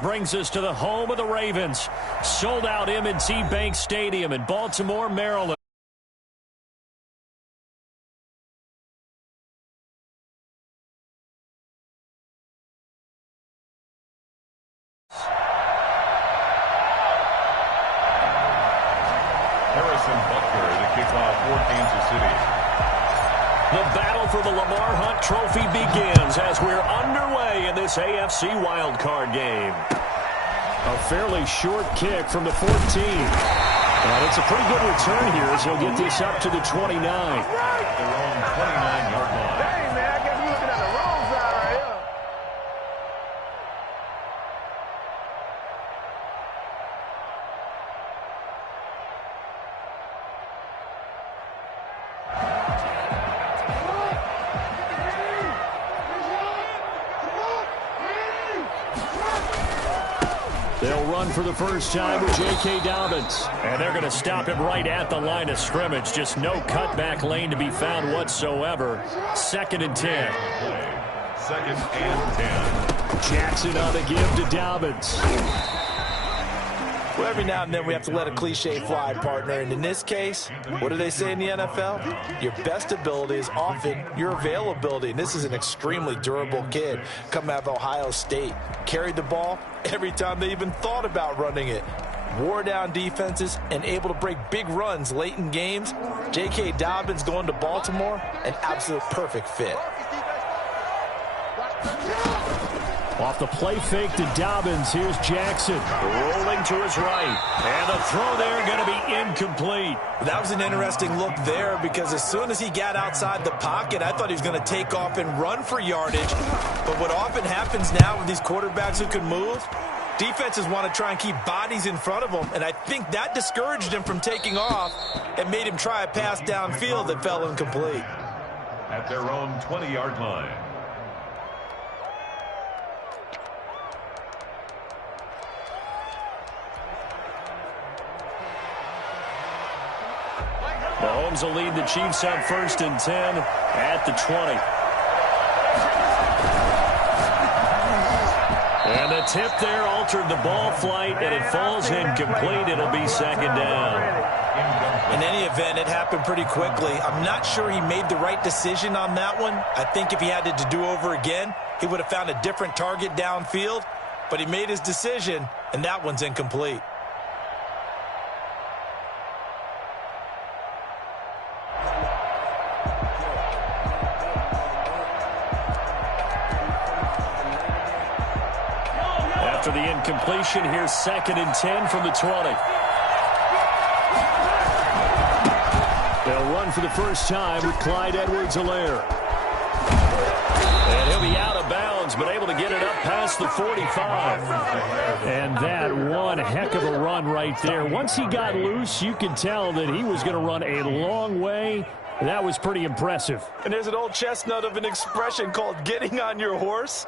Brings us to the home of the Ravens. Sold out M&T Bank Stadium in Baltimore, Maryland. Harrison Butker to kick off for Kansas City. The battle for the Lamar Hunt Trophy begins as we're underway in this AFC wildcard game. A fairly short kick from the 14. But it's a pretty good return here as he'll get this up to the 29. Their own 29-yard line. Dang, man, I guess we're looking at the wrong side right here. They'll run for the first time with J.K. Dobbins. And they're going to stop him right at the line of scrimmage. Just no cutback lane to be found whatsoever. 2nd and 10. 2nd and 10. Jackson on the give to Dobbins. Well, every now and then we have to let a cliche fly, partner. And in this case, what do they say in the NFL? Your best ability is often your availability. And this is an extremely durable kid coming out of Ohio State. Carried the ball every time they even thought about running it. Wore down defenses and able to break big runs late in games. J.K. Dobbins going to Baltimore, an absolute perfect fit. Off the play fake to Dobbins, here's Jackson. Rolling to his right. And the throw there going to be incomplete. That was an interesting look there because as soon as he got outside the pocket, I thought he was going to take off and run for yardage. But what often happens now with these quarterbacks who can move, defenses want to try and keep bodies in front of them. And I think that discouraged him from taking off and made him try a pass downfield that fell incomplete. At their own 20-yard line. Mahomes will lead the Chiefs up 1st and 10 at the 20. And the tip there altered the ball flight, and it falls incomplete. It'll be 2nd down. In any event, it happened pretty quickly. I'm not sure he made the right decision on that one. I think if he had it to do over again, he would have found a different target downfield. But he made his decision, and that one's incomplete. After the incompletion, here's 2nd and 10 from the 20. They'll run for the first time with Clyde Edwards-Helaire. And he'll be out of bounds, but able to get it up past the 45. And that one heck of a run right there. Once he got loose, you could tell that he was going to run a long way. That was pretty impressive. And there's an old chestnut of an expression called getting on your horse.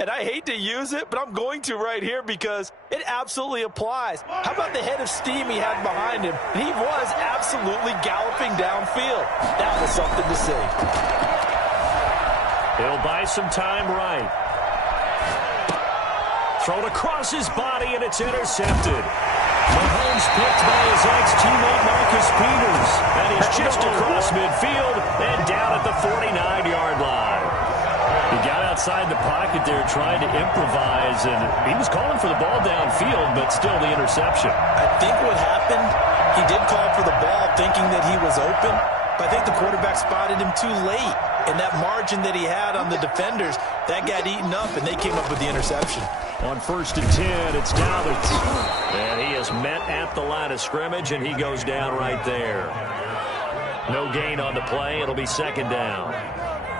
And I hate to use it, but I'm going to right here because it absolutely applies. How about the head of steam he had behind him? He was absolutely galloping downfield. That was something to see. He'll buy some time right. Thrown across his body, and it's intercepted. Mahomes picked by his ex-teammate Marcus Peters. And he's just across midfield and down at the 49-yard line. He got outside the pocket there trying to improvise, and he was calling for the ball downfield, but still the interception. I think what happened, he did call for the ball thinking that he was open, but I think the quarterback spotted him too late. And that margin that he had on the defenders, that got eaten up, and they came up with the interception. On 1st and 10, it's Dobbins. And he is met at the line of scrimmage, and he goes down right there. No gain on the play. It'll be 2nd down.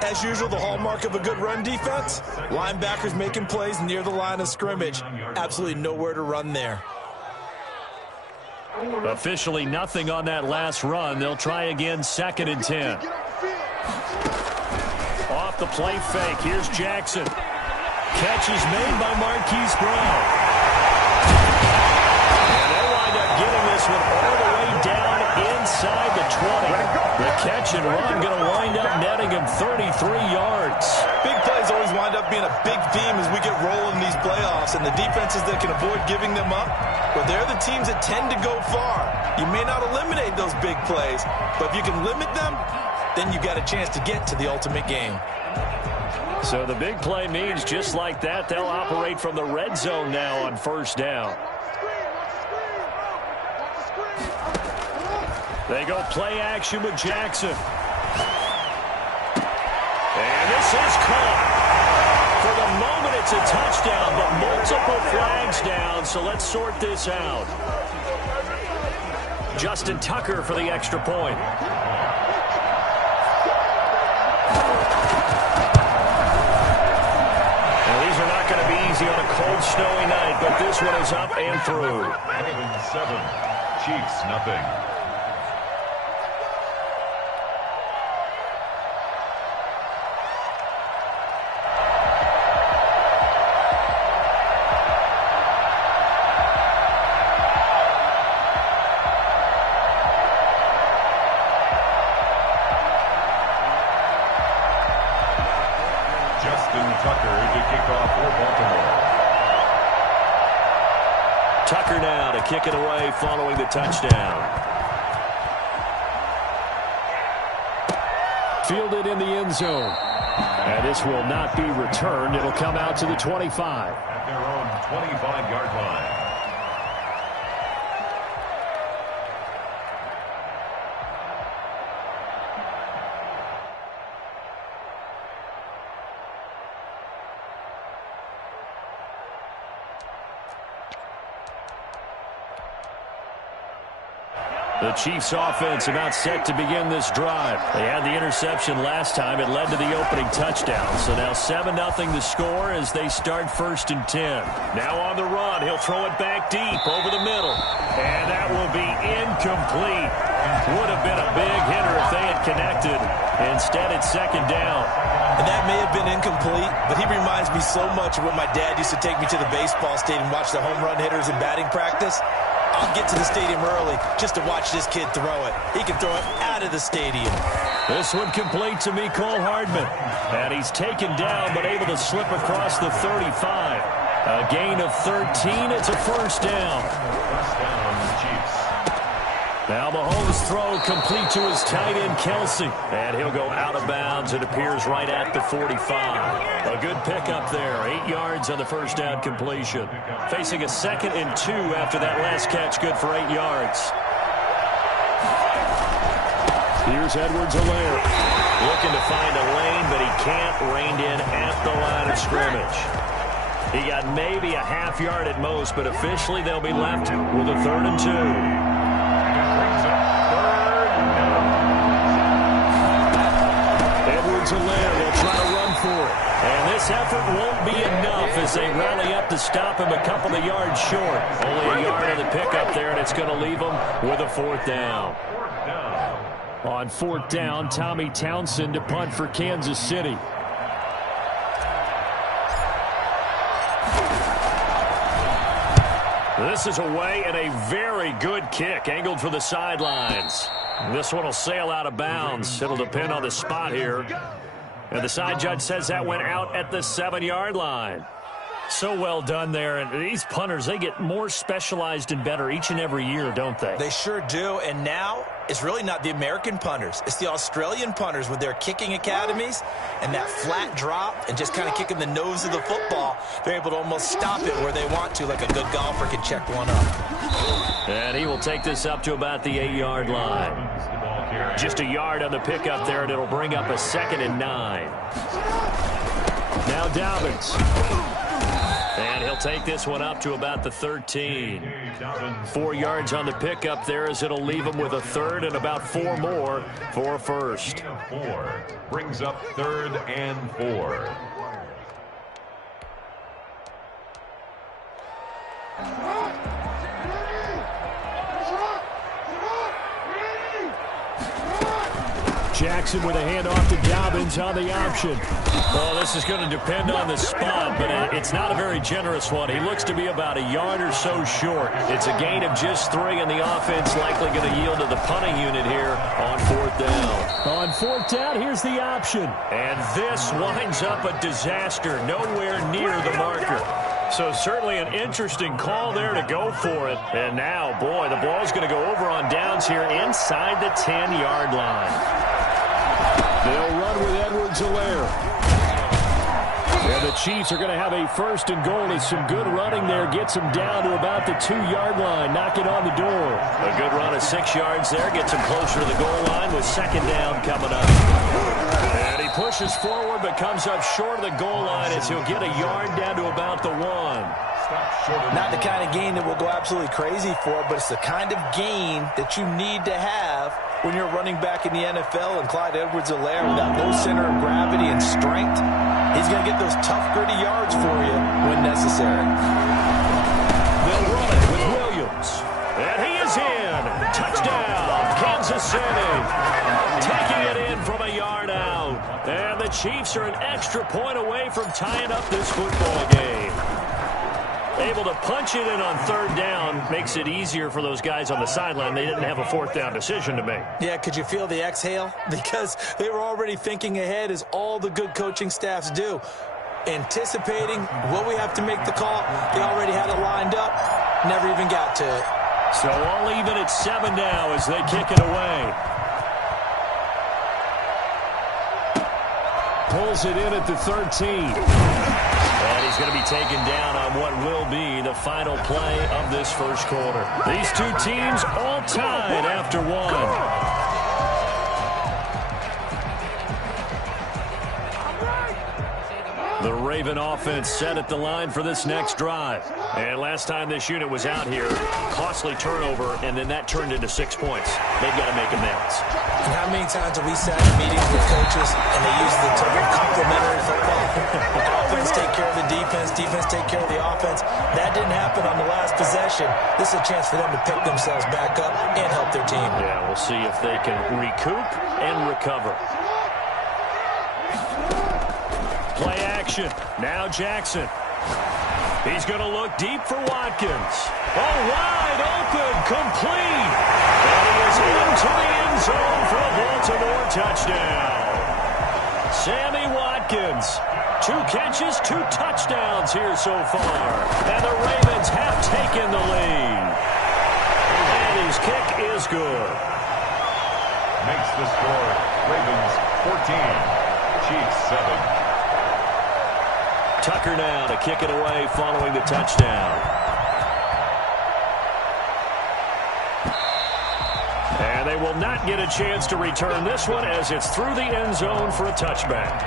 As usual, the hallmark of a good run defense, linebackers making plays near the line of scrimmage. Absolutely nowhere to run there. Officially nothing on that last run. They'll try again 2nd and 10. Off the play fake, here's Jackson. Catch is made by Marquise Brown. And they'll wind up getting this one all the way down inside the 20. The catch and run going to wind up netting him 33 yards. Big plays always wind up being a big theme as we get rolling in these playoffs, and the defenses that can avoid giving them up, well, they're the teams that tend to go far. You may not eliminate those big plays, but if you can limit them, then you got a chance to get to the ultimate game. So the big play means just like that, they'll operate from the red zone now on first down. They go play action with Jackson. And this is caught. For the moment, it's a touchdown, but multiple flags down, so let's sort this out. Justin Tucker for the extra point. Now, these are not going to be easy on a cold, snowy night, but this one is up and through. 7, Chiefs nothing. Tucker now to kick it away following the touchdown. Fielded in the end zone. And this will not be returned. It'll come out to the 25. At their own 25-yard line. The Chiefs offense about set to begin this drive. They had the interception last time. It led to the opening touchdown. So now 7-0 the score as they start 1st and 10. Now on the run. He'll throw it back deep over the middle. And that will be incomplete. Would have been a big hitter if they had connected. Instead, it's 2nd down. And that may have been incomplete, but he reminds me so much of when my dad used to take me to the baseball stadium and watch the home run hitters in batting practice. I'll get to the stadium early just to watch this kid throw it. He can throw it out of the stadium. This one complete to Mecole Hardman. And he's taken down but able to slip across the 35. A gain of 13. It's a 1st down. First down, Chiefs. Now Mahomes' throw complete to his tight end, Kelsey. And he'll go out of bounds. It appears right at the 45. A good pickup there. 8 yards on the 1st down completion. Facing a 2nd and 2 after that last catch. Good for 8 yards. Here's Edwards-Helaire. Looking to find a lane, but he can't. Reined in at the line of scrimmage. He got maybe a half yard at most, but officially they'll be left with a 3rd and 2. Edwards-Helaire, they'll try to run for it. And this effort won't be enough as they rally up to stop him a couple of yards short. Only a yard on the pickup there, and it's going to leave him with a 4th down. On 4th down, Tommy Townsend to punt for Kansas City. This is away and a very good kick, angled for the sidelines. This one will sail out of bounds. It'll depend on the spot here. And the side judge says that went out at the 7-yard line. So well done there. And these punters, they get more specialized and better each and every year, don't they? They sure do. And now it's really not the American punters. It's the Australian punters with their kicking academies and that flat drop and just kind of kicking the nose of the football. They're able to almost stop it where they want to, like a good golfer can check one up. And he will take this up to about the 8-yard line. Just a yard on the pickup there, and it'll bring up a 2nd and 9. Now Dobbins. And he'll take this one up to about the 13. 4 yards on the pickup there as it'll leave him with a 3rd and about 4 more for a 1st. 4 brings up 3rd and 4. Jackson with a handoff to Dobbins on the option. Well, this is going to depend on the spot, but it's not a very generous one. He looks to be about a yard or so short. It's a gain of just 3, and the offense likely going to yield to the punting unit here on 4th down. On 4th down, here's the option. And this winds up a disaster, nowhere near the marker. So certainly an interesting call there to go for it. And now, boy, the ball's going to go over on downs here inside the 10-yard line. They'll run with Edwards-Helaire. And the Chiefs are going to have a 1st and goal as some good running there gets them down to about the 2-yard line, knocking on the door. A good run of 6 yards there gets them closer to the goal line with 2nd down coming up. And he pushes forward but comes up short of the goal line as he'll get a yard down to about the 1. Not the kind of gain that we'll go absolutely crazy for, but it's the kind of gain that you need to have when you're running back in the NFL. And Clyde Edwards-Helaire, with that low center of gravity and strength, he's going to get those tough, gritty yards for you when necessary. They'll run it with Williams. And he is in. Touchdown, Kansas City. Taking it in from a yard out. And the Chiefs are an extra point away from tying up this football game. Able to punch it in on 3rd down makes it easier for those guys on the sideline. They didn't have a 4th down decision to make. Yeah, could you feel the exhale? Because they were already thinking ahead, as all the good coaching staffs do. Anticipating what we have to make the call. They already had it lined up. Never even got to it. So all even at 7 now as they kick it away. Pulls it in at the 13. And he's going to be taken down on what will be the final play of this 1st quarter. These two teams all tied after 1. The Raven offense set at the line for this next drive. And last time this unit was out here, costly turnover, and then that turned into 6 points. They've got to make amends. And how many times have we sat in meetings with coaches and they use the term complementary football? Offense take care of the defense, defense take care of the offense. That didn't happen on the last possession. This is a chance for them to pick themselves back up and help their team. Yeah, we'll see if they can recoup and recover. Play action. Now Jackson. He's going to look deep for Watkins. Oh, wide open, complete. And he is into the end zone for a Baltimore touchdown. Sammy Watkins. 2 catches, 2 touchdowns here so far. And the Ravens have taken the lead. And his kick is good. Makes the score Ravens 14, Chiefs 7. Tucker now to kick it away following the touchdown. And they will not get a chance to return this one as it's through the end zone for a touchback.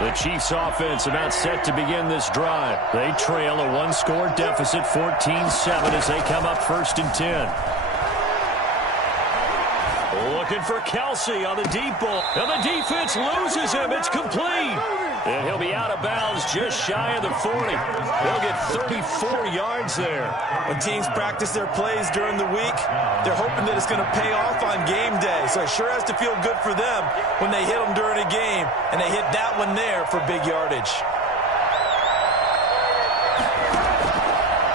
The Chiefs offense about set to begin this drive. They trail a 1-score deficit, 14-7 as they come up 1st and 10. Looking for Kelsey on the deep ball. And the defense loses him. It's complete. And he'll be out of bounds just shy of the 40. He'll get 34 yards there. When teams practice their plays during the week, they're hoping that it's going to pay off on game day. So it sure has to feel good for them when they hit them during a game. And they hit that one there for big yardage.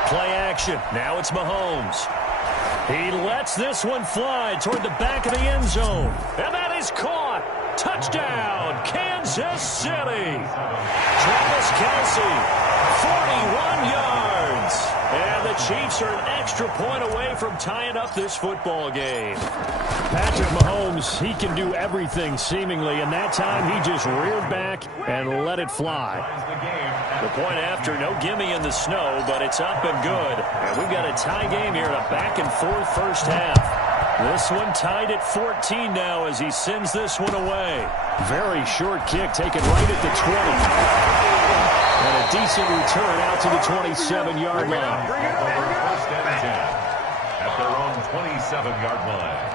Play action. Now it's Mahomes. He lets this one fly toward the back of the end zone. And that is caught. Touchdown, Kansas City. Travis Kelce, 41 yards. And the Chiefs are an extra point away from tying up this football game. Patrick Mahomes, he can do everything seemingly, and that time he just reared back and let it fly. The point after, no gimme in the snow, but it's up and good. And we've got a tie game here, a back-and-forth first half. This one tied at 14 now as he sends this one away. Very short kick taken right at the 20. And a decent return out to the 27-yard line. Over 1st and 10 at their own 27-yard line.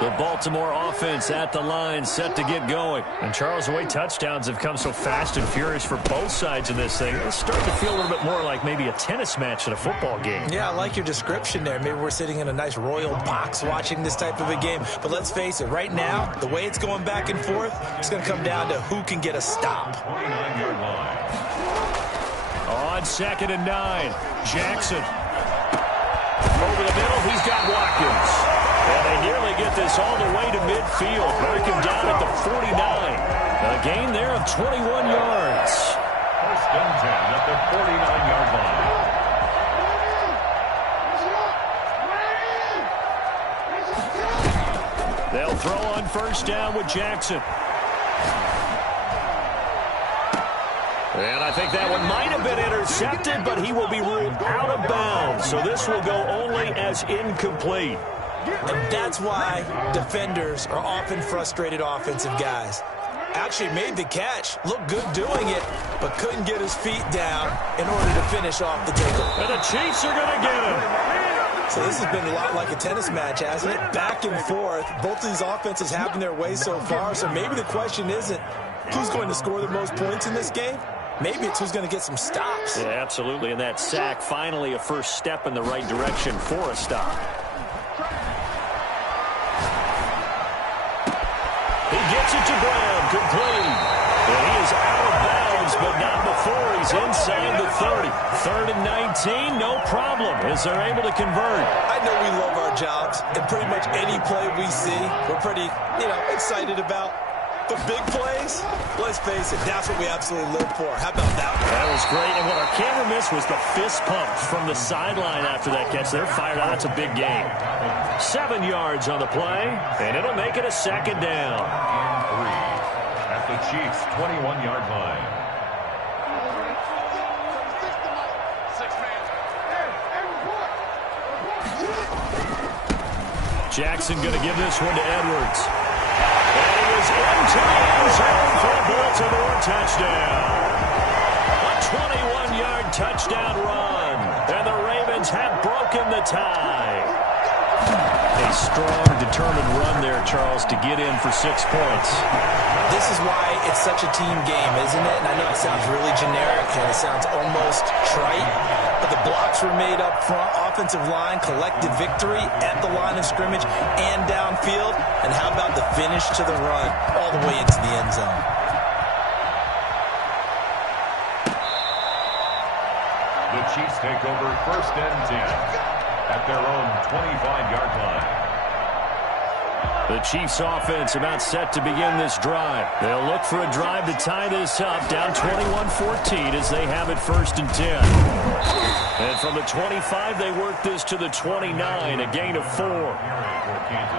The Baltimore offense at the line, set to get going. And Charles, the way touchdowns have come so fast and furious for both sides in this thing, it's starting to feel a little bit more like maybe a tennis match in a football game. Yeah, I like your description there. Maybe we're sitting in a nice royal box watching this type of a game. But let's face it, right now, the way it's going back and forth, it's going to come down to who can get a stop. 29-yard line. On 2nd and 9, Jackson. Over the middle, he's got Watkins. And they nearly get this all the way to midfield. Mark him down at the 49. A gain there of 21 yards. 1st and 10 at the 49-yard line. They'll throw on 1st down with Jackson. And I think that one might have been intercepted, but he will be ruled out of bounds. So this will go only as incomplete. And that's why defenders are often frustrated offensive guys. Actually made the catch, looked good doing it, but couldn't get his feet down in order to finish off the tackle. And the Chiefs are going to get him. So this has been a lot like a tennis match, hasn't it? Back and forth. Both of these offenses having their way so far. So maybe the question isn't who's going to score the most points in this game. Maybe it's who's going to get some stops. Yeah, absolutely. And that sack, finally a first step in the right direction for a stop. He gets it to Brown, complete. And he is out of bounds, but not before he's inside the 30. 3rd and 19, no problem, as they're able to convert. I know we love our jobs, and pretty much any play we see, we're pretty, excited about. But big plays, let's face it, that's what we absolutely live for. How about that one? That was great, and what our camera missed was the fist pump from the sideline after that catch. They're fired out. That's a big gain. 7 yards on the play, and it'll make it a 2nd down. And 3 at the Chiefs' 21-yard line. Jackson going to give this one to Edwards. And he is into the end zone for a Baltimore touchdown. A 21-yard touchdown run. And the Ravens have broken the tie. A strong, determined run there, Charles, to get in for 6 points. This is why it's such a team game, isn't it? And I know it sounds really generic and it sounds almost trite, but the blocks were made up front. Offensive line collected victory at the line of scrimmage and downfield. And how about the finish to the run all the way into the end zone? The Chiefs take over 1st and 10 at their own 25-yard line. The Chiefs offense about set to begin this drive. They'll look for a drive to tie this up, down 21-14 as they have it 1st and 10. And from the 25, they work this to the 29, a gain of 4.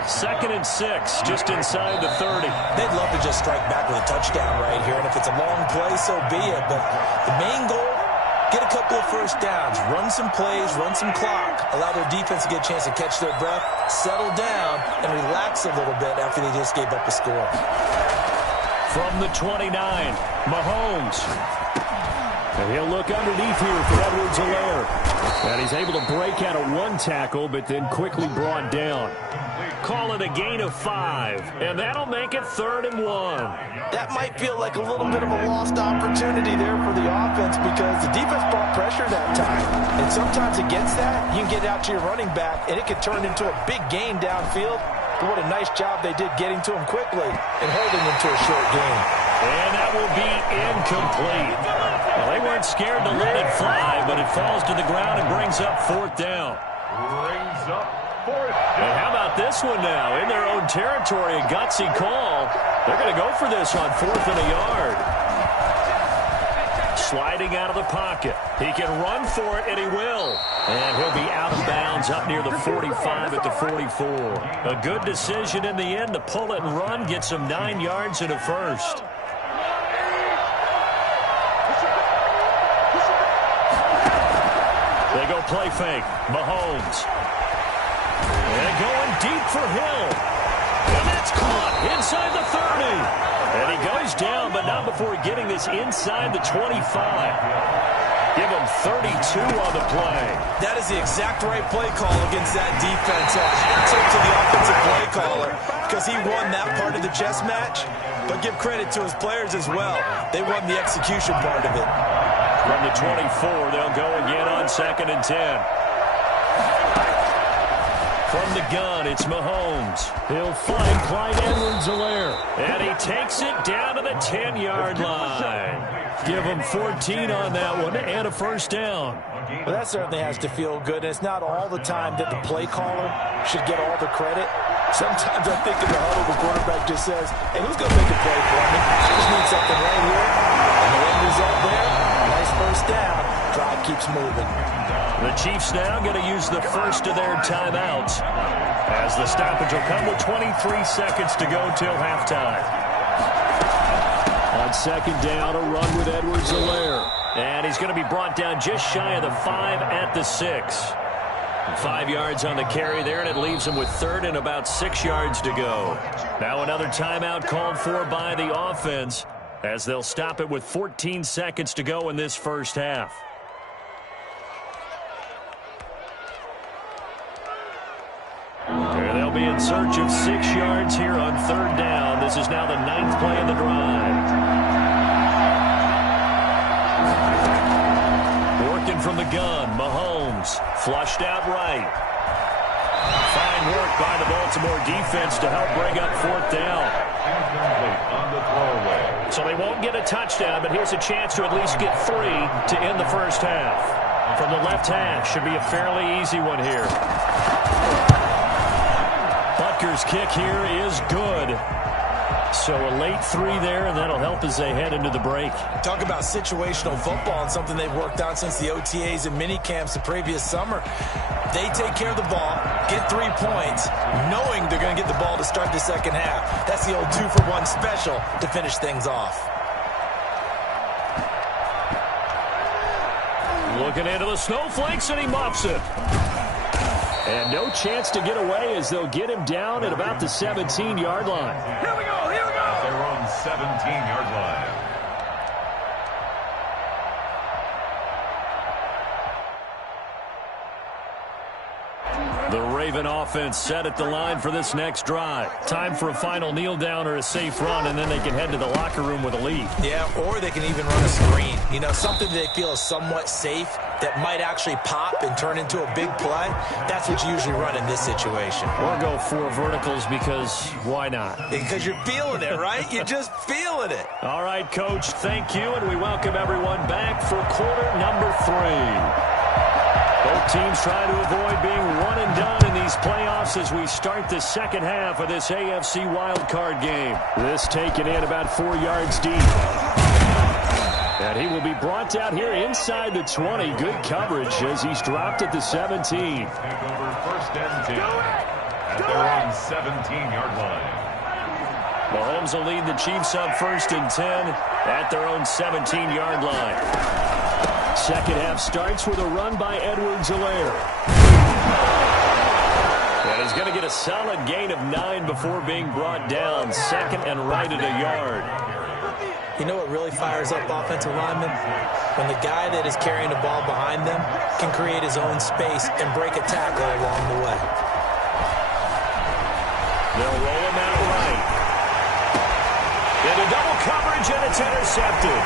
2nd and 6, just inside the 30. They'd love to just strike back with a touchdown right here, and if it's a long play, so be it. But the main goal, get a couple of first downs, run some plays, run some clock, allow their defense to get a chance to catch their breath, settle down, and relax a little bit after they just gave up a score. From the 29, Mahomes. And he'll look underneath here for Edwards-Helaire. And he's able to break out of 1 tackle, but then quickly brought down. Call it a gain of 5, and that'll make it 3rd and 1. That might feel like a little bit of a lost opportunity there for the offense because the defense brought pressure that time. And sometimes against that, you can get out to your running back, and it can turn into a big gain downfield. But what a nice job they did getting to him quickly and holding him to a short gain. And that will be incomplete. Well, they weren't scared to let it fly, but it falls to the ground and brings up 4th down. Brings up 4th down. And how about this one now? In their own territory, a gutsy call. They're going to go for this on 4th and a yard. Sliding out of the pocket. He can run for it, and he will. And he'll be out of bounds up near the 45 at the 44. A good decision in the end to pull it and run, get some 9 yards and a first. They go play fake. Mahomes. And going deep for Hill. And that's caught inside the 30. And he goes down, but not before getting this inside the 25. Give him 32 on the play. That is the exact right play call against that defense. So hats off to the offensive play caller because he won that part of the chess match. But give credit to his players as well. They won the execution part of it. From the 24, they'll go again on 2nd and 10. From the gun, it's Mahomes. He'll find Clyde Edwards-Helaire. And he takes it down to the 10-yard line. Give him 14 on that one and a first down. Well, that certainly has to feel good. And it's not all the time that the play caller should get all the credit. Sometimes I think in the huddle, the quarterback just says, hey, who's going to make a play for me? I just need something right here. And the end result there, nice first down. Drive keeps moving. The Chiefs now going to use the first of their timeouts as the stoppage will come with 23 seconds to go till halftime. On 2nd down, a run with Edwards-Helaire. And he's going to be brought down just shy of the 5 at the 6. 5 yards on the carry there, and it leaves him with 3rd and about 6 yards to go. Now another timeout called for by the offense as they'll stop it with 14 seconds to go in this first half. And they'll be in search of 6 yards here on 3rd down. This is now the 9th play of the drive. Working from the gun, Mahomes flushed out right. Fine work by the Baltimore defense to help bring up 4th down. So they won't get a touchdown, but here's a chance to at least get 3 to end the first half. From the left hash, should be a fairly easy one here. Butker's kick here is good. So a late 3 there, and that'll help as they head into the break. Talk about situational football and something they've worked on since the OTAs and mini camps the previous summer. They take care of the ball, get 3 points, knowing they're going to get the ball to start the second half. That's the old 2-for-1 special to finish things off. Looking into the snowflakes, and he muffs it. And no chance to get away as they'll get him down at about the 17-yard line. Here we go, here we go. At their own 17-yard line. The Raven offense set at the line for this next drive. Time for a final kneel down or a safe run, and then they can head to the locker room with a lead. Yeah, or they can even run a screen. You know, something they feel is somewhat safe that might actually pop and turn into a big play. That's what you usually run in this situation. Or go 4 verticals because why not? Because you're feeling it, right? You're just feeling it. All right, Coach, thank you, and we welcome everyone back for quarter number 3. Both teams trying to avoid being one and done in these playoffs as we start the second half of this AFC wildcard game. This taken in about 4 yards deep. And he will be brought down here inside the 20. Good coverage as he's dropped at the 17. Take over 1st and 10 at their own 17-yard line. Mahomes will lead the Chiefs up 1st and 10 at their own 17-yard line. Second half starts with a run by Edwards-Helaire. And he's going to get a solid gain of 9 before being brought down. 2nd and right at a yard. You know what really fires up offensive linemen? When the guy that is carrying the ball behind them can create his own space and break a tackle along the way. They'll roll him out right. Into double coverage, and it's intercepted.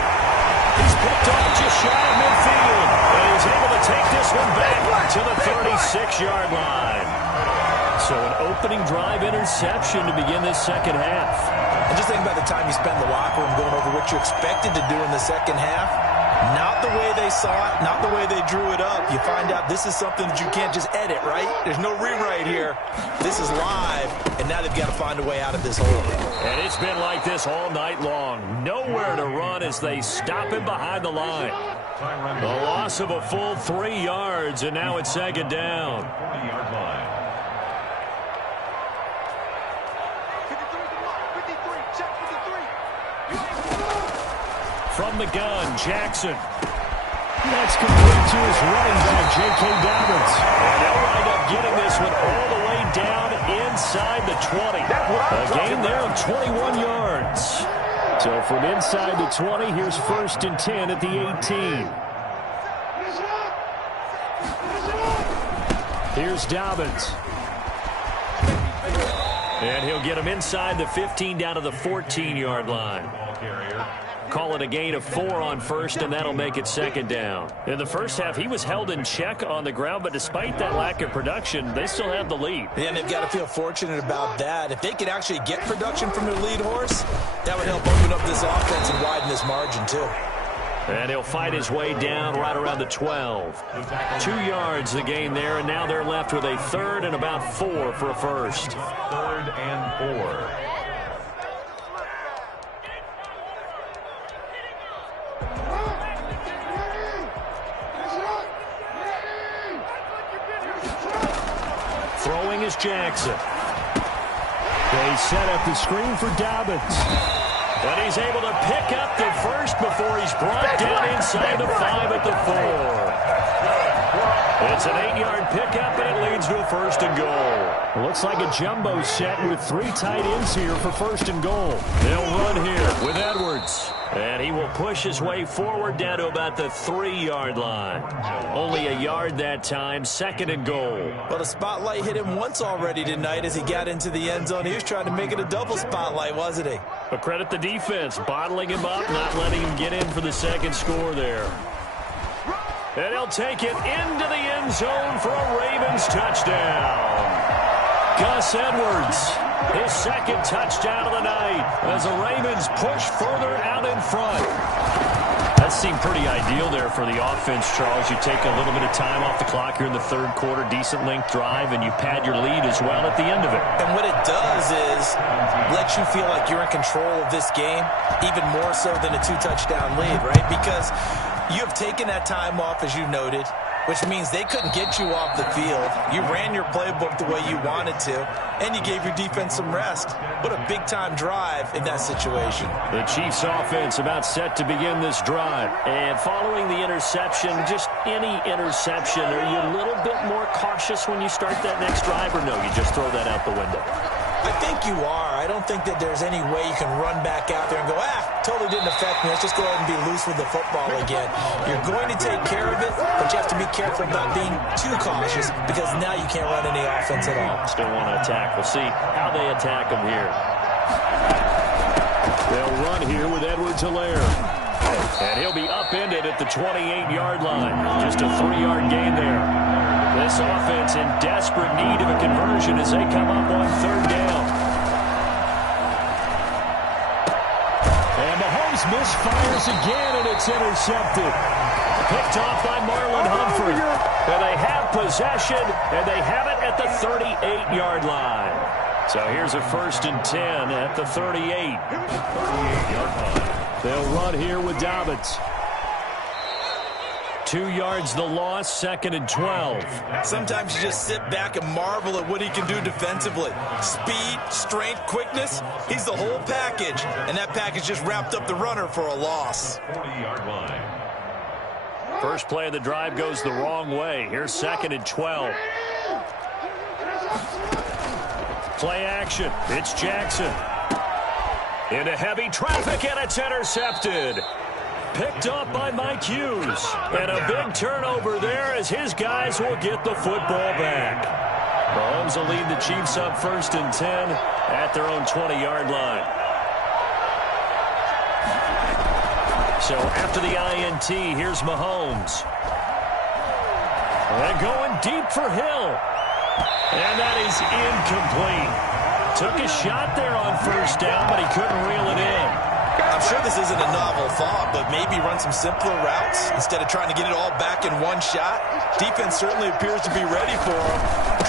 He's picked off just shy of midfield, and he's able to take this one back to the 36-yard line. So an opening drive interception to begin this second half. And just think about the time you spend in the locker room going over what you expected to do in the second half. Not the way they saw it, not the way they drew it up. You find out this is something that you can't just edit, right? There's no rewrite here. This is live, and now they've got to find a way out of this hole. And it's been like this all night long. Nowhere to run as they stop him behind the line. The loss of a full 3 yards, and now it's 2nd down. 40-yard line. From the gun, Jackson. That's complete to his running back, J.K. Dobbins. And they'll wind up getting this one all the way down inside the 20. A gain there of 21 yards. So from inside the 20, here's 1st and 10 at the 18. Here's Dobbins. And he'll get him inside the 15 down to the 14-yard line. Call it a gain of 4 on first, and that'll make it second down. In the first half, he was held in check on the ground, but despite that lack of production, they still have the lead. And they've got to feel fortunate about that. If they could actually get production from their lead horse, that would help open up this offense and widen this margin, too. And he'll fight his way down right around the 12. 2 yards the gain there, and now they're left with a third and about 4 for a first. 3rd and 4. Throwing is Jackson. They set up the screen for Dobbins. But he's able to pick up the first before he's brought down inside the 5 at the 4. It's an 8-yard pickup, and it leads to a first and goal. Looks like a jumbo set with 3 tight ends here for first and goal. They'll run here with Edwards. And he will push his way forward down to about the 3-yard line. Only a yard that time, second and goal. Well, the spotlight hit him once already tonight as he got into the end zone. He was trying to make it a double spotlight, wasn't he? But credit the defense, bottling him up, not letting him get in for the second score there. And he'll take it into the end zone for a Ravens touchdown. Gus Edwards, his second touchdown of the night as the Ravens push further out in front. That seemed pretty ideal there for the offense, Charles. You take a little bit of time off the clock here in the third quarter, decent length drive, and you pad your lead as well at the end of it. And what it does is let you feel like you're in control of this game, even more so than a 2-touchdown lead, right? Because you have taken that time off, as you noted, which means they couldn't get you off the field. You ran your playbook the way you wanted to, and you gave your defense some rest. What a big-time drive in that situation. The Chiefs offense about set to begin this drive. And following the interception, just any interception, are you a little bit more cautious when you start that next drive, or no, you just throw that out the window? I think you are. I don't think that there's any way you can run back out there and go, totally didn't affect me. Let's just go ahead and be loose with the football again. You're going to take care of it, but you have to be careful about being too cautious because now you can't run any offense at all. Still want to attack. We'll see how they attack them here. They'll run here with Edwards-Helaire. And he'll be upended at the 28-yard line. Just a 3-yard gain there. This offense in desperate need of a conversion as they come up on third down. And Mahomes misfires again, and it's intercepted. Picked off by Marlon Humphrey. And they have possession, and they have it at the 38-yard line. So here's a 1st and 10 at the 38. 38-yard line. They'll run here with Dobbins. 2 yards the loss, 2nd and 12. Sometimes you just sit back and marvel at what he can do defensively. Speed, strength, quickness, he's the whole package. And that package just wrapped up the runner for a loss. 40-yard line. First play of the drive goes the wrong way. Here's 2nd and 12. Play action. It's Jackson. Into heavy traffic, and it's intercepted. Picked up by Mike Hughes. And a big turnover there as his guys will get the football back. Mahomes will lead the Chiefs up 1st and 10 at their own 20-yard line. So after the INT, here's Mahomes. And going deep for Hill. And that is incomplete. Took a shot there on 1st down, but he couldn't reel it in. I'm sure this isn't a novel thought, but maybe run some simpler routes instead of trying to get it all back in one shot. Defense certainly appears to be ready for him.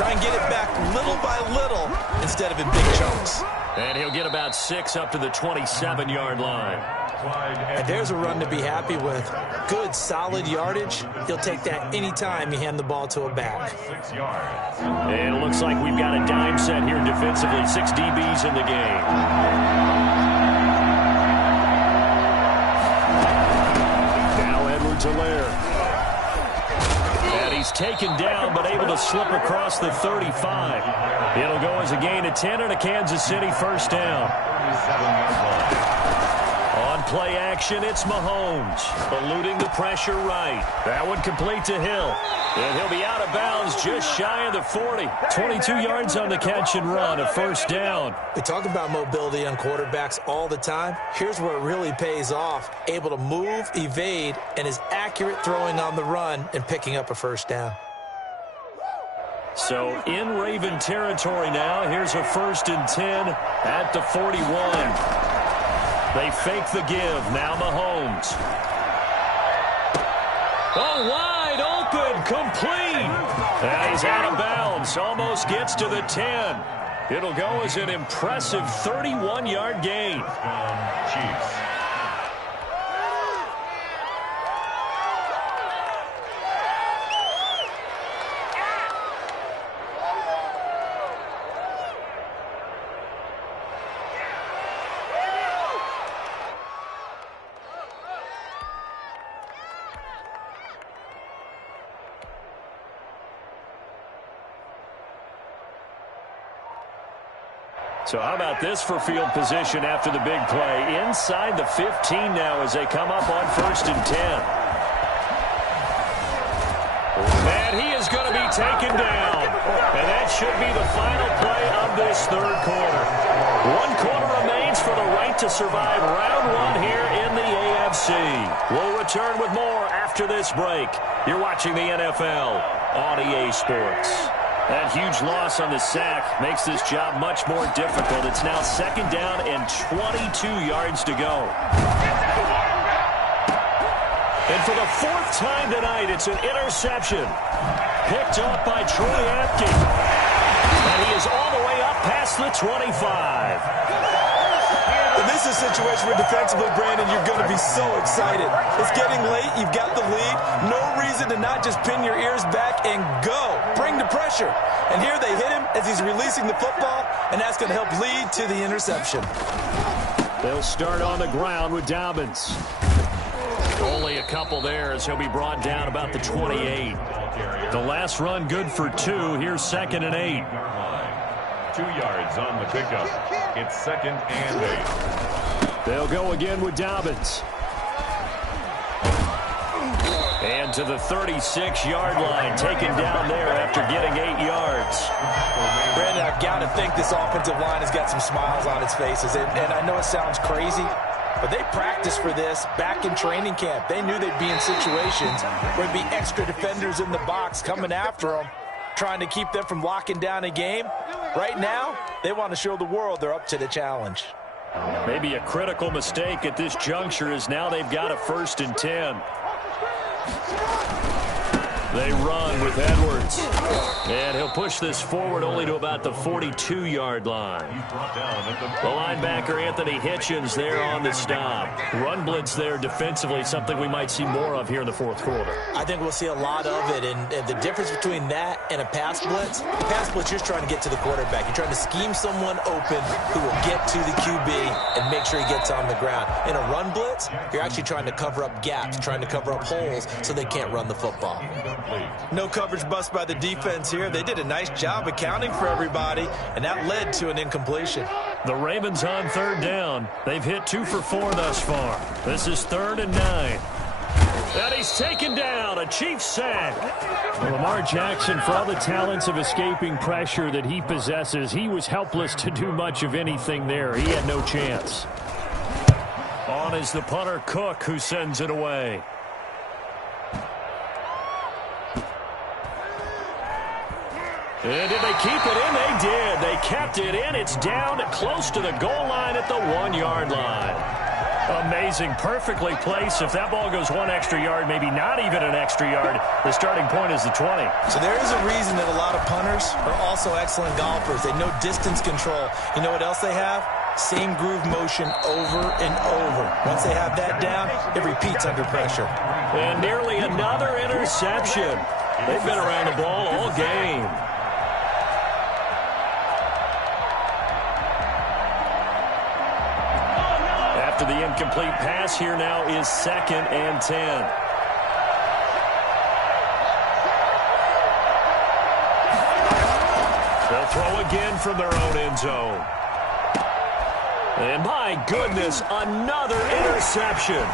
Try and get it back little by little instead of in big chunks. And he'll get about 6 up to the 27-yard line. And there's a run to be happy with. Good, solid yardage. He'll take that anytime you hand the ball to a back. 6 yards. And it looks like we've got a dime set here defensively. 6 DBs in the game. Now Edwards-Helaire. And he's taken down but able to slip across the 35. It'll go as a gain of 10 and a Kansas City 1st down. 37-yard line. On play action, it's Mahomes. Eluding the pressure right. That one complete to Hill. And he'll be out of bounds just shy of the 40. 22 yards on the catch and run, a first down. We talk about mobility on quarterbacks all the time. Here's where it really pays off. Able to move, evade, and is accurate throwing on the run and picking up a first down. So in Raven territory now, here's a 1st and 10 at the 41. They fake the give. Now Mahomes. Oh, wide open, complete. And he's out of bounds. Almost gets to the 10. It'll go as an impressive 31-yard gain. Chiefs. So how about this for field position after the big play? Inside the 15 now as they come up on 1st and 10. And he is going to be taken down. And that should be the final play of this 3rd quarter. 1 quarter remains for the right to survive round 1 here in the AFC. We'll return with more after this break. You're watching the NFL on EA Sports. That huge loss on the sack makes this job much more difficult. It's now 2nd down and 22 yards to go. And for the 4th time tonight, it's an interception. Picked up by Troy Apke. And he is all the way up past the 25. And this is a situation where defensively, Brandon, you're going to be so excited. It's getting late. You've got the lead. No reason to not just pin your ears back and go. Bring the pressure. And here they hit him as he's releasing the football, and that's going to help lead to the interception. They'll start on the ground with Dobbins. Only a couple there as he'll be brought down about the 28. The last run good for 2. Here's 2nd and 8. 2 yards on the pickup. It's 2nd and 8. They'll go again with Dobbins. And to the 36-yard line, taken down there after getting 8 yards. Brandon, I've got to think this offensive line has got some smiles on its faces. And I know it sounds crazy, but they practiced for this back in training camp. They knew they'd be in situations where there'd be extra defenders in the box coming after them, trying to keep them from locking down a game. Right now, they want to show the world they're up to the challenge. Maybe a critical mistake at this juncture is now they've got a 1st and 10. They run with Edwards. And he'll push this forward only to about the 42-yard line. The linebacker, Anthony Hitchens, there on the stop. Run blitz there defensively, something we might see more of here in the 4th quarter. I think we'll see a lot of it. And the difference between that and a pass blitz, you're trying to get to the quarterback. You're trying to scheme someone open who will get to the QB and make sure he gets on the ground. In a run blitz, you're actually trying to cover up gaps, trying to cover up holes so they can't run the football. No coverage bust by the defense here. They did a nice job accounting for everybody, and that led to an incompletion. The Ravens on 3rd down. They've hit 2 for 4 thus far. This is 3rd and 9. And he's taken down, a Chiefs sack. Well, Lamar Jackson, for all the talents of escaping pressure that he possesses, he was helpless to do much of anything there. He had no chance. On is the punter, Cook, who sends it away. And did they keep it in? They did. They kept it in. It's down close to the goal line at the 1-yard line. Amazing. Perfectly placed. If that ball goes 1 extra yard, maybe not even an extra yard, the starting point is the 20. So there is a reason that a lot of punters are also excellent golfers. They know distance control. You know what else they have? Same groove motion over and over. Once they have that down, it repeats under pressure. And nearly another interception. They've been around the ball all game. After the incomplete pass, here now is 2nd and 10. They'll throw again from their own end zone. And my goodness, another interception.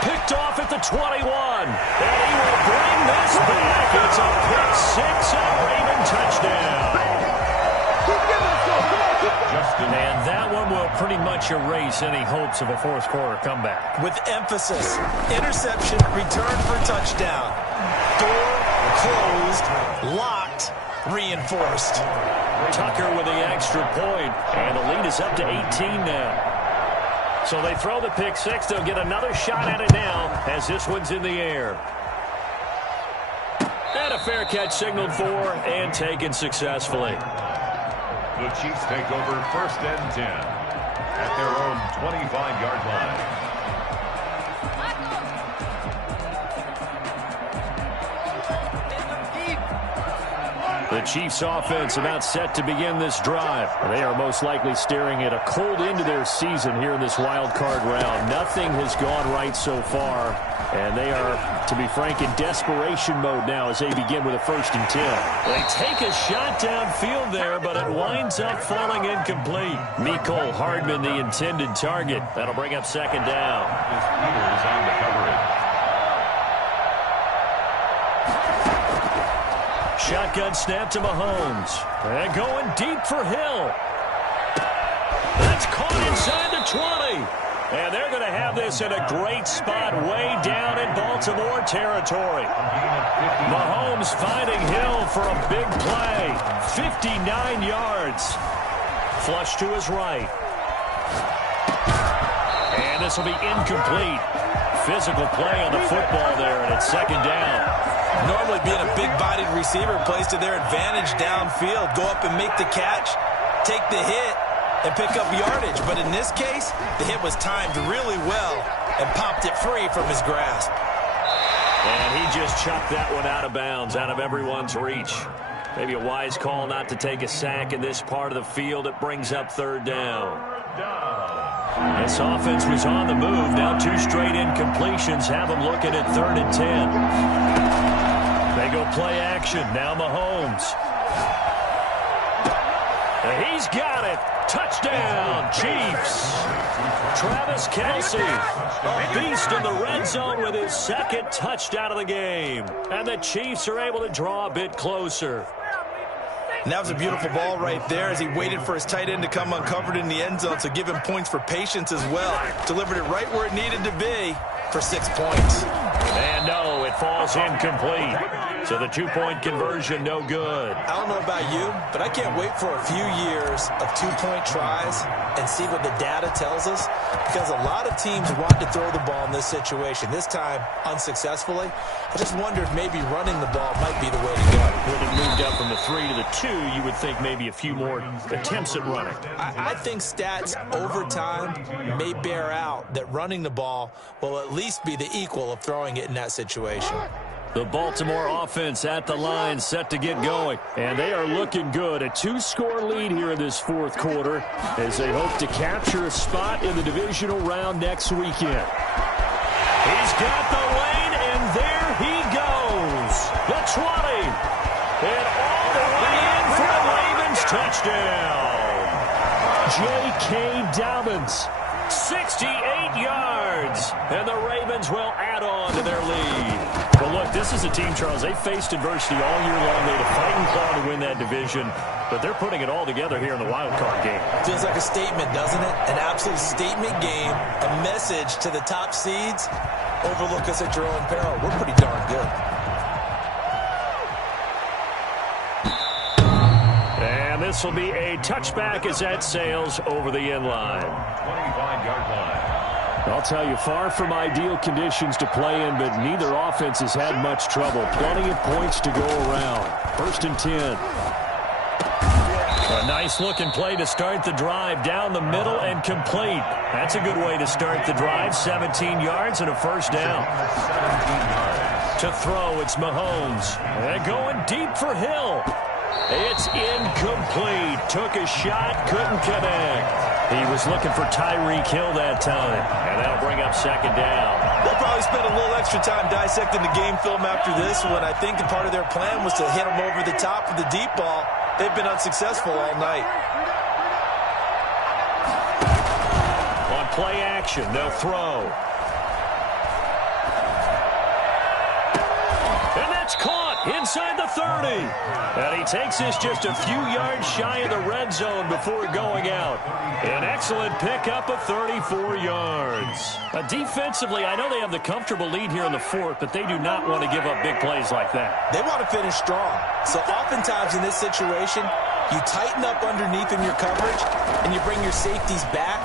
Picked off at the 21. And he will bring this back. It's a pick six and Raven touchdown. And that one will pretty much erase any hopes of a fourth quarter comeback. With emphasis, interception, return for touchdown. Door closed, locked, reinforced. Tucker with the extra point, and the lead is up to 18 now. So they throw the pick six. They'll get another shot at it now as this one's in the air. And a fair catch signaled for and taken successfully. The Chiefs take over 1st and 10 at their own 25-yard line. The Chiefs offense about set to begin this drive. They are most likely staring at a cold end to their season here in this wild card round. Nothing has gone right so far, and they are, to be frank, in desperation mode now as they begin with a 1st and 10. They take a shot downfield there, but it winds up falling incomplete. Mecole Hardman, the intended target. That'll bring up 2nd down. Peters on the coverage. Shotgun snap to Mahomes. And going deep for Hill. That's caught inside the 20. And they're going to have this in a great spot way down in Baltimore territory. Mahomes finding Hill for a big play. 59 yards. Flush to his right. And this will be incomplete. Physical play on the football there, and it's 2nd down. Normally being a big-bodied receiver plays to their advantage downfield. Go up and make the catch, take the hit, and pick up yardage. But in this case, the hit was timed really well and popped it free from his grasp. And he just chucked that one out of bounds, out of everyone's reach. Maybe a wise call not to take a sack in this part of the field. It brings up 3rd down. This offense was on the move. Now 2 straight incompletions have them looking at 3rd and 10. They go play action. Now Mahomes. He's got it. Touchdown, Chiefs. Travis Kelce, a beast in the red zone with his 2nd touchdown of the game. And the Chiefs are able to draw a bit closer. And that was a beautiful ball right there as he waited for his tight end to come uncovered in the end zone, so give him points for patience as well. Delivered it right where it needed to be for 6 points. And no, it falls incomplete. So the 2-point conversion, no good. I don't know about you, but I can't wait for a few years of 2-point tries and see what the data tells us, because a lot of teams want to throw the ball in this situation. This time, unsuccessfully. I just wonder if maybe running the ball might be the way to go. When it moved up from the 3 to the 2, you would think maybe a few more attempts at running. I think stats over time may bear out that running the ball will at least be the equal of throwing it in that situation. The Baltimore offense at the line, set to get going. And they are looking good. A 2-score lead here in this 4th quarter as they hope to capture a spot in the divisional round next weekend. He's got the lane, and there he goes. The 20. And all the way in for the Ravens touchdown. J.K. Dobbins, 68 yards. And the Ravens will add on to their lead. But look, this is a team, Charles, they faced adversity all year long. They had to fight and claw to win that division, but they're putting it all together here in the wild card game. Feels like a statement, doesn't it? An absolute statement game, a message to the top seeds. Overlook us at your own peril. We're pretty darn good. And this will be a touchback as that sails over the end line. 25-yard line. I'll tell you, far from ideal conditions to play in, but neither offense has had much trouble. Plenty of points to go around. 1st and 10. A nice-looking play to start the drive down the middle and complete. That's a good way to start the drive. 17 yards and a 1st down. To throw, it's Mahomes. And going deep for Hill. It's incomplete. Took a shot, couldn't connect. He was looking for Tyreek Hill that time, and that'll bring up 2nd down. They'll probably spend a little extra time dissecting the game film after this one. I think the part of their plan was to hit them over the top of the deep ball. They've been unsuccessful all night. play action. They'll throw. And that's caught inside the 30. And he takes this just a few yards shy of the red zone before going out. An excellent pickup of 34 yards. Defensively, I know they have the comfortable lead here in the fourth, but they do not want to give up big plays like that. They want to finish strong. So oftentimes in this situation, you tighten up underneath in your coverage, and you bring your safeties back.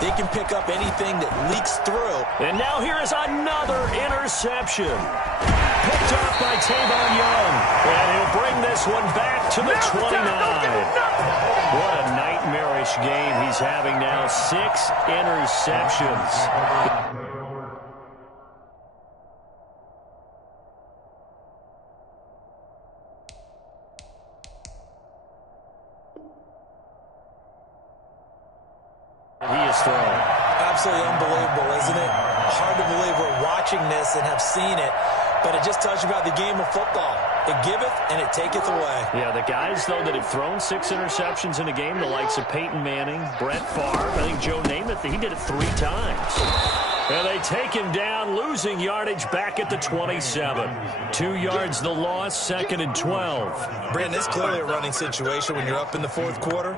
They can pick up anything that leaks through. And now here is another interception. Picked up by Tavon Young. And he'll bring this one back to the 29. What a nightmarish game he's having now. 6 interceptions. He is thrown. Absolutely unbelievable, isn't it? Hard to believe we're watching this and have seen it, but it just tells you about the game of football. It giveth and it taketh away. Yeah, the guys, though, that have thrown 6 interceptions in a game, the likes of Peyton Manning, Brett Favre, I think Joe Namath, he did it 3 times. And they take him down, losing yardage back at the 27. 2 yards the loss, 2nd and 12. Brandon, it's clearly a running situation when you're up in the fourth quarter.